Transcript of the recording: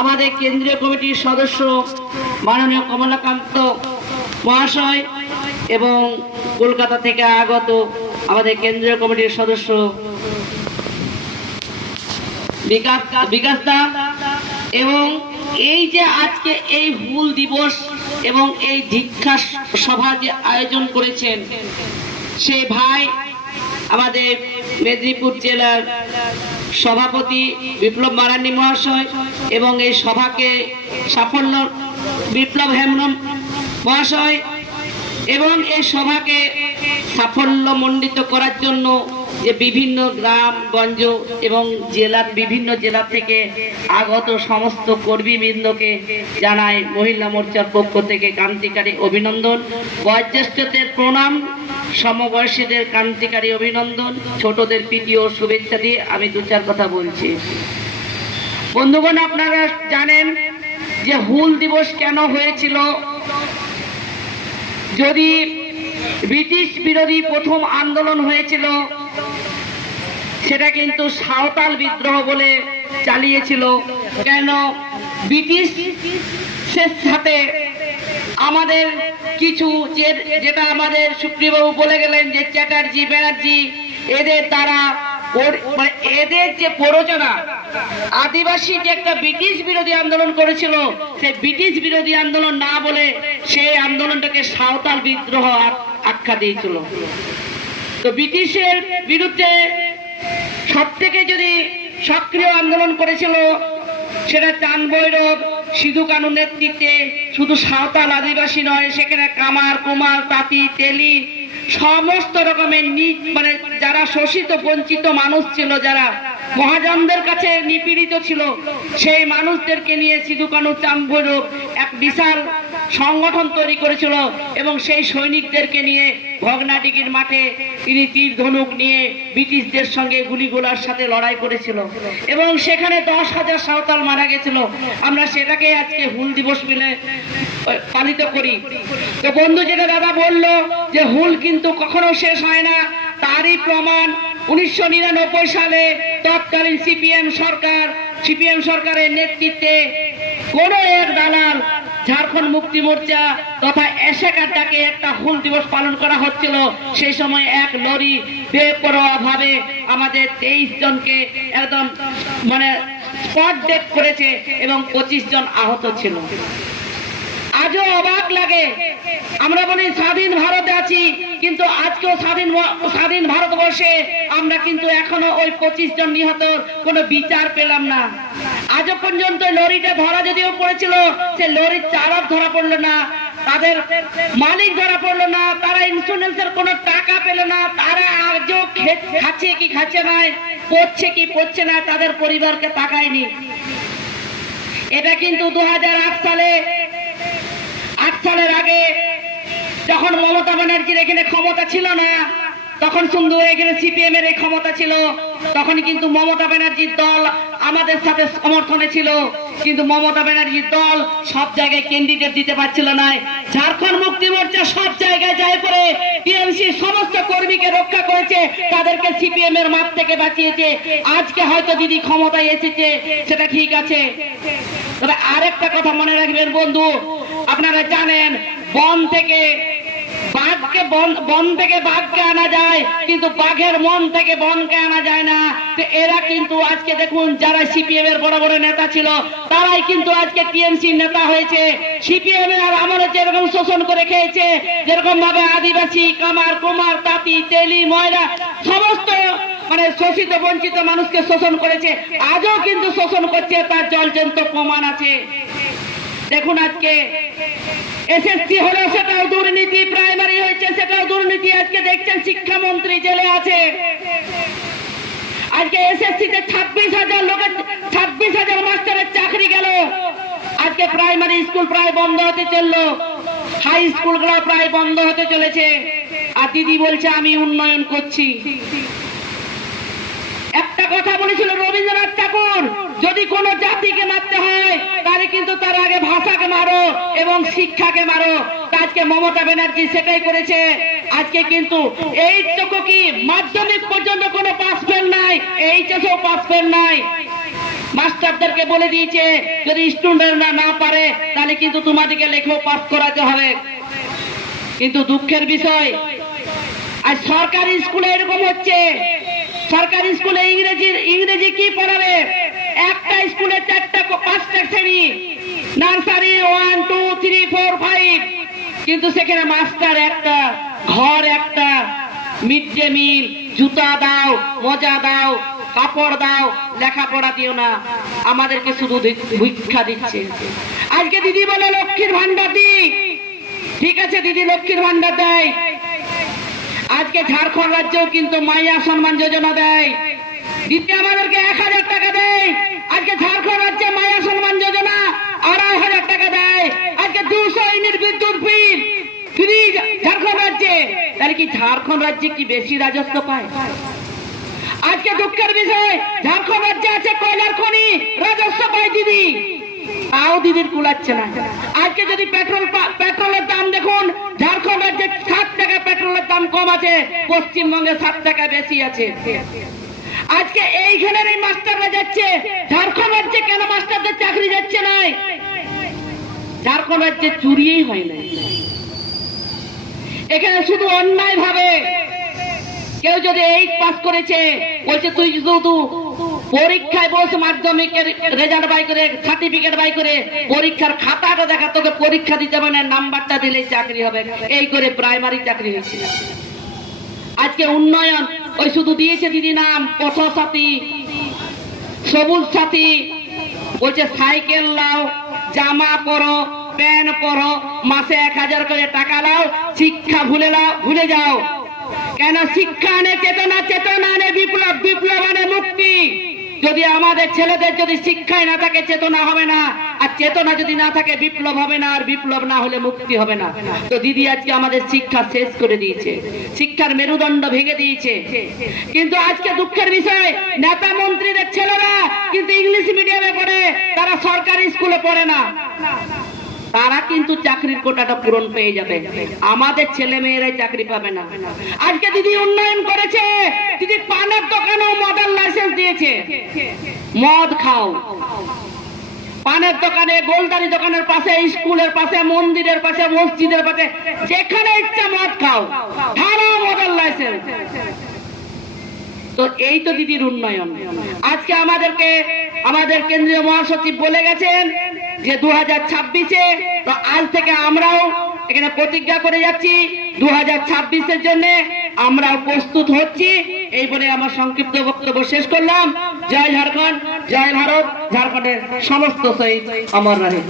আমাদের কেন্দ্রীয় কমিটির সদস্য মাননীয় কমলাকান্ত মহাশয় এবং কলকাতা থেকে আগত আমাদের কেন্দ্রীয় কমিটির সদস্য বিকাশ দা এবং এই যে আজকে এই হুল দিবস এবং এই দীক্ষা সভা যে আয়োজন করেছেন সেই ভাই আমাদের মেদিনীপুর জেলার সভাপতি বিপ্লব মারান্ডি মহাশয় এবং এই সভাকে সাফল্য বিপ্লব হেমব্রম মহাশয় এবং এই সভাকে সাফল্যমণ্ডিত করার জন্য যে বিভিন্ন গ্রামগঞ্জ এবং জেলার বিভিন্ন জেলা থেকে আগত সমস্ত কর্মীবৃন্দকে জানাই মহিলা মোর্চার পক্ষ থেকে ক্রান্তিকারী অভিনন্দন, বয়োজ্যেষ্ঠদের প্রণাম, সমবয়সীদের ক্রান্তিকারী অভিনন্দন, ছোটদের প্রীতি ও শুভেচ্ছা দিয়ে আমি দু চার কথা বলছি। বন্ধুগণ, আপনারা জানেন যে হুল দিবস কেন হয়েছিল। যদি ব্রিটিশ বিরোধী প্রথম আন্দোলন হয়েছিল সেটা কিন্তু সাঁওতাল বিদ্রোহ বলে চালিয়েছিল। কেন? ব্রিটিশের সাথে আমাদের কিছু যেটা আমাদের সুপ্রিয়বাবু বলে গেলেন যে চ্যাটার্জি ব্যানার্জি এদের দ্বারা এদের যে প্ররোচনা, আদিবাসী যে একটা ব্রিটিশ বিরোধী আন্দোলন করেছিল সেই ব্রিটিশ বিরোধী আন্দোলন না বলে সেই আন্দোলনটাকে সাঁওতাল বিদ্রোহ আখ্যা দিয়েছিল। তো ব্রিটিশের বিরুদ্ধে সব থেকে যদি সক্রিয় আন্দোলন করেছিল সেটা চাঁদ ভৈরব সিধু কানু নেতৃত্বে। শুধু সাঁওতাল আদিবাসী নয়, সেখানে কামার কুমার তাঁতি তেলি সমস্ত রকমের মানে যারা শোষিত বঞ্চিত মানুষ ছিল, যারা মহাজনদের কাছে নিপীড়িত ছিল, সেই মানুষদেরকে নিয়ে সিধু কানু চাঁদ ভৈরব এক বিশাল সংগঠন তৈরি করেছিল এবং সেই সৈনিকদেরকে নিয়ে ভগনাডিগির মাঠে তিনি তীর ধনুক নিয়ে ব্রিটিশদের সঙ্গে গুলিগোলার সাথে লড়াই করেছিল এবং সেখানে 10,000 সাঁওতাল মারা গেছিল। আমরা সেটাকে আজকে হুল দিবস মিলে পালিত করি। তো বন্ধু, যেটা দাদা বলল যে হুল কিন্তু কখনো শেষ হয় না, তারই প্রমাণ 1999 সালে তৎকালীন সিপিএম সরকারের নেতৃত্বে কোন এক দালাল ঝাড়খণ্ড মুক্তি মোর্চা তথা এসেকার ডাকে একটা হুল দিবস পালন করা হচ্ছিল। সেই সময় এক লরি বেপরোয়া ভাবে আমাদের 23 জনকে একদম মানে স্পট ডেথ করেছে এবং 25 জন আহত ছিল। আজও অবাক লাগে, আমরা বলি স্বাধীন ভারতে আছি, কিন্তু আজকেও স্বাধীন ভারতবর্ষে আমরা কিন্তু এখনো ওই 25 জন নিহতর কোনো বিচার পেলাম না। আজও পর্যন্ত লরিটা ধরা যদিও পড়েছিল, সে লরির চালক ধরা পড়লো না, তাদের মালিক ধরা পড়লো না, তারা ইন্স্যুরেন্সের কোনো টাকা পেল না, তারা আজও খাচ্ছে কি খাচ্ছে না, পড়ছে কি পড়ছে না, তাদের পরিবারকে তাকায়নি। এটা কিন্তু 2008 সালের আগে যখন মমতা ব্যানার্জির এখানে ক্ষমতা ছিল না, তখন শুধু এখানে সিপিএম এর ক্ষমতা ছিল, তখন কিন্তু মমতা ব্যানার্জির দল আমাদের সাথে সমর্থনে ছিল, কিন্তু মমতা ব্যানার্জির দল সব জায়গায় ক্যান্ডিডেট দিতে পারছিল না। ঝাড়খণ্ড মুক্তি মোর্চা সব জায়গায় যায় করে টিএমসি সমস্ত কর্মীকে রক্ষা করেছে, তাদেরকে সিপিএম এর মাঠ থেকে বাঁচিয়েছে। আজকে হয়তো দিদি ক্ষমতায় এসেছে, সেটা ঠিক আছে, তবে আরেকটা কথা মনে রাখবেন বন্ধু, আপনারা জানেন বন থেকে বাঘকে আনা যায়, কিন্তু বাঘের মন থেকে বনকে আনা যায় না। তো এরা কিন্তু আজকে দেখুন, যারা সিপিএম এর বড় বড় নেতা ছিল তারাই কিন্তু আজকে টিএমসি নেতা হয়েছে। সিপিএম এর আমলে যেরকম শোষণ করে খেয়েছে, যেরকম ভাবে আদিবাসী কামার কুমার তাঁতি তেলি ময়রা সমস্ত মানে শোষিত বঞ্চিত মানুষকে শোষণ করেছে, আজও কিন্তু শোষণ করছে, তার জলজন্ত প্রমাণ আছে। দেখুন আজকে এসএসসি হলো সেটাও দুর্নীতি, প্রাইমারি হয়েছে সেটাও দুর্নীতি। আজকে দেখছেন শিক্ষামন্ত্রী জেলে আছে। আজকে এসএসসি তে 26,000 মাস্টারের চাকরি গেল। আজকে প্রাইমারি স্কুল প্রায় বন্ধ হতে চললো, হাই স্কুলগুলো প্রায় বন্ধ হতে চলেছে। আর দিদি বলছে আমি উন্নয়ন করছি। একটা কথা বলেছিল রবীন্দ্রনাথ ঠাকুর, যদি কোনো জাতিকে মারতে হয় তাহলে কিন্তু তার আগে ভাষাকে মারো এবং শিক্ষাকে মারো। আজকে মমতা ব্যানার্জি সেটাই করেছে। আজকে কিন্তু এইটুকু কি মাধ্যমিক পর্যন্ত কোনো পাস ফেল নাই, এইচএসও পাস ফেল নাই। মাস্টারদেরকে বলে দিয়েছে যদি স্টুডেন্টরা না পারে তাহলে কিন্তু তোমাদেরকে লেখো পাস করাতে হবে। কিন্তু দুঃখের বিষয় আর সরকারি স্কুলে এরকম হচ্ছে, সরকারি স্কুলে ইংরেজি কি পড়াবে? একটা স্কুলে 4টা-5টা শ্রেণী, নার্সারি 1 2 3 4 5, কিন্তু সেখানে মাস্টার একটা, ঘর একটা, মিড ডে মিল, জুতা দাও, মোজা দাও, কাপড় দাও, লেখাপড়া দিও না, আমাদেরকে শুধু ভিক্ষা দিচ্ছে। আজকে দিদি বলে লক্ষ্মীর ভান্ডার দিই, ঠিক আছে দিদি লক্ষ্মীর ভান্ডার দেয়। আজকে ঝাড়খণ্ড রাজ্যেও কিন্তু মাইয়া সম্মান যোজনা দেয়, দিদি আমাদেরকে 1000 টাকা দেয়। আজকে ঝাড়খণ্ড রাজ্যে মাইয়া সম্মান যোজনা 2500 টাকা দেয়। আজকে 200 ইউনিট বিদ্যুৎ বিল ফ্রি ঝাড়খণ্ড রাজ্যে। তাহলে কি ঝাড়খণ্ড রাজ্যে কি বেশি রাজস্ব পায়? আজকে দুঃখের বিষয় ঝাড়খণ্ড রাজ্যে আছে কয়লার খনি, রাজস্ব পায় দিদি, তাও দিদির কুলাচ্ছে না। আজকে যদি পেট্রোলের দাম দেখুন, ঝাড়খণ্ড রাজ্যে 7 টাকা পেট্রোলের দাম কম আছে, পশ্চিমবঙ্গে 7 টাকা বেশি আছে। আজকে এইখানের এই মাস্টাররা যাচ্ছে, ঝাড়খণ্ড রাজ্যে কেন মাস্টারদের চাকরি যাচ্ছে না? ঝাড়খণ্ড রাজ্যে চুরিই হয় না, এখানে শুধু অন্যায় ভাবে। কেউ যদি 8 পাস করেছে বলছে তুই শুধু পরীক্ষায় বসে মাধ্যমিকের রেজাল্ট বাই করে, সার্টিফিকেট বাই করে, পরীক্ষার খাতাটা দেখা, তোকে পরীক্ষা দিতে হবে না, নাম্বারটা দিলেই চাকরি হবে, এই করে প্রাইমারি চাকরি হয়েছিল। আজকে উন্নয়ন ওই শুধু দিয়েছে দিদি নাম, পথসাথী, সবুজ সাথী, বলছে সাইকেল লাও, জামা পরো, প্যান্ট পরো, মাসে 1000 করে টাকা লাও, শিক্ষা ভুলে যাও। কেন? শিক্ষা আনে চেতনা, চেতনা আনে বিপ্লব, বিপ্লব আনে মুক্তি। যদি আমাদের ছেলেদের যদি শিক্ষায় না থাকে চেতনা হবে না, আর চেতনা যদি না থাকে বিপ্লব হবে না, আর বিপ্লব না হলে মুক্তি হবে না। তো দিদি আজকে আমাদের শিক্ষা শেষ করে দিয়েছে, শিক্ষার মেরুদণ্ড ভেঙে দিয়েছে। কিন্তু আজকে দুঃখের বিষয় নেতা মন্ত্রীদের ছেলেরা কিন্তু ইংলিশ মিডিয়ামে পড়ে, তারা সরকারি স্কুলে পড়ে না, তারা কিন্তু চাকরির কোটাটা পূরণ পেয়ে যাবে, আমাদের ছেলে মেয়েরাই চাকরি পাবে না। আজকে দিদি উন্নয়ন করেছে, দিদি পানের দোকানেও মদের লাইসেন্স দিয়েছে, মদ খাও। পানের দোকানে, গোলদারি দোকানের পাশে, স্কুলের পাশে, মন্দিরের পাশে, মসজিদের পাশে, যেখানে ইচ্ছা মদ খাও, ধারাও মদের লাইসেন্স। তো এই তো দিদির উন্নয়ন। আজকে আমাদেরকে আমাদের কেন্দ্রীয় মহাসচিব বলে গেছেন যে 2026-এ, তো আজ থেকে আমরাও এখানে প্রতিজ্ঞা করে যাচ্ছি 2026-এর জন্য আমরাও প্রস্তুত হচ্ছি। এই বলে আমার সংক্ষিপ্ত বক্তব্য শেষ করলাম। জয় ঝাড়খণ্ড, জয় ভারত, ঝাড়খণ্ডের সমস্ত শহীদ অমর রহে।